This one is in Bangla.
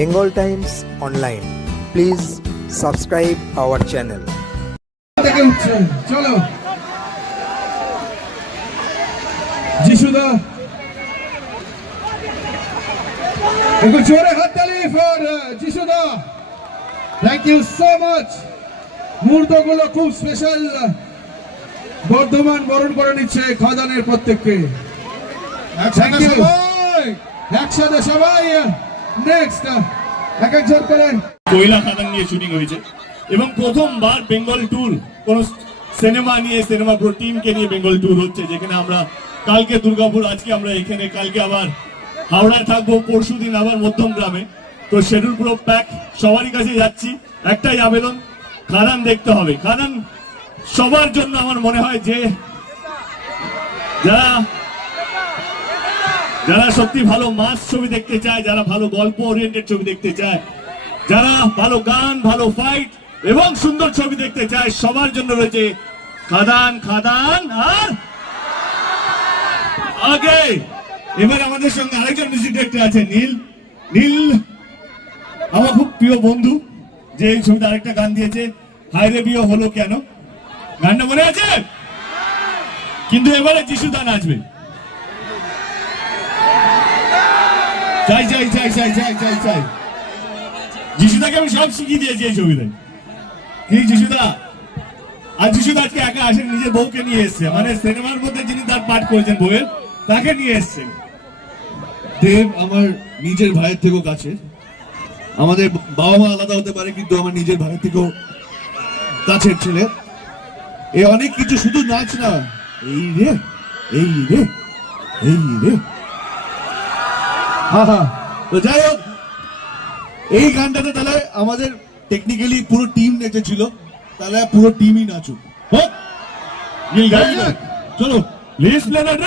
Bengal Times Online. Please subscribe our channel. থেকে উঠছে চলো। যিশুদা। একটু জোরে হাততালি ফর যিশুদা। থ্যাংক ইউ সো মাচ মুহূর্তগুলো খুব স্পেশাল বর্ধমান বরণ করে নিচ্ছে খাদানের প্রত্যেককে। Thank you. একসাথে সবাই। নেক্সট এক একজন করে কয়লা খাদান নিয়ে শুটিং হয়েছে। এবং প্রথমবার বেঙ্গল ট্যুর কোন সিনেমা নিয়ে সিনেমা পুরো টিমকে নিয়ে বেঙ্গল ট্যুর হচ্ছে, যেখানে আমরা কালকে দুর্গাপুর, আজকে আমরা এখানে, কালকে আবার হাওড়ায় থাকব, পরশু দিন আবার মধ্যম গ্রামে। তো শেডিউল পুরো প্যাক সবারই কাছে যাচ্ছি, একটাই আবেদন, খাদান দেখতে হবে। খাদান সবার জন্য আমার মনে হয় যে, যারা যারা সত্যি ভালো মাস ছবি দেখতে চায়, যারা ভালো গল্প ওরিয়েন্টেড ছবি দেখতে চায়, যারা ভালো গান, ভালো ফাইট এবং সুন্দর ছবি দেখতে চায়, সবার জন্য রয়েছে খাদান খাদান আর আগে। এবার আমাদের সঙ্গে আরেকজন মিউজিক ডিরেক্টর আছে, নীল। নীল, আমার খুব প্রিয় বন্ধু, যে এই ছবিতে আরেকটা গান দিয়েছে হায়রে বিয়ে হলো কেন? গানটা মনে আছে? কিন্তু এবারে যিশুদা নাচবে। চাই চাই চাই চাই চাই চাই চাই যিশুদাকে আমি সব শিখিয়ে দিয়েছি এই ছবিতে। কি যিশুদা? আর যিশুদা আজকে একা আসেন, নিজের বউকে নিয়ে এসছে। মানে সিনেমার মধ্যে যিনি তার পাঠ করেছেন বউয়ের, তাকে নিয়ে এসছেন দেব আমার নিজের ভাইয়ের থেকেও কাছে আমাদের বাবা মা আলাদা হতে পারে, কিন্তু আমার নিজের ভাইয়ের থেকেও কাছের ছেলে। এ অনেক কিছু শুধু নাচ না, এই রে এই রে এই রে। তো যাই হোক এই গানটাতে তাহলে আমাদের টেকনিক্যালি পুরো টিম নেচেছিল তাহলে পুরো টিমই নাচুক। চলো লিস্ট প্ল্যানার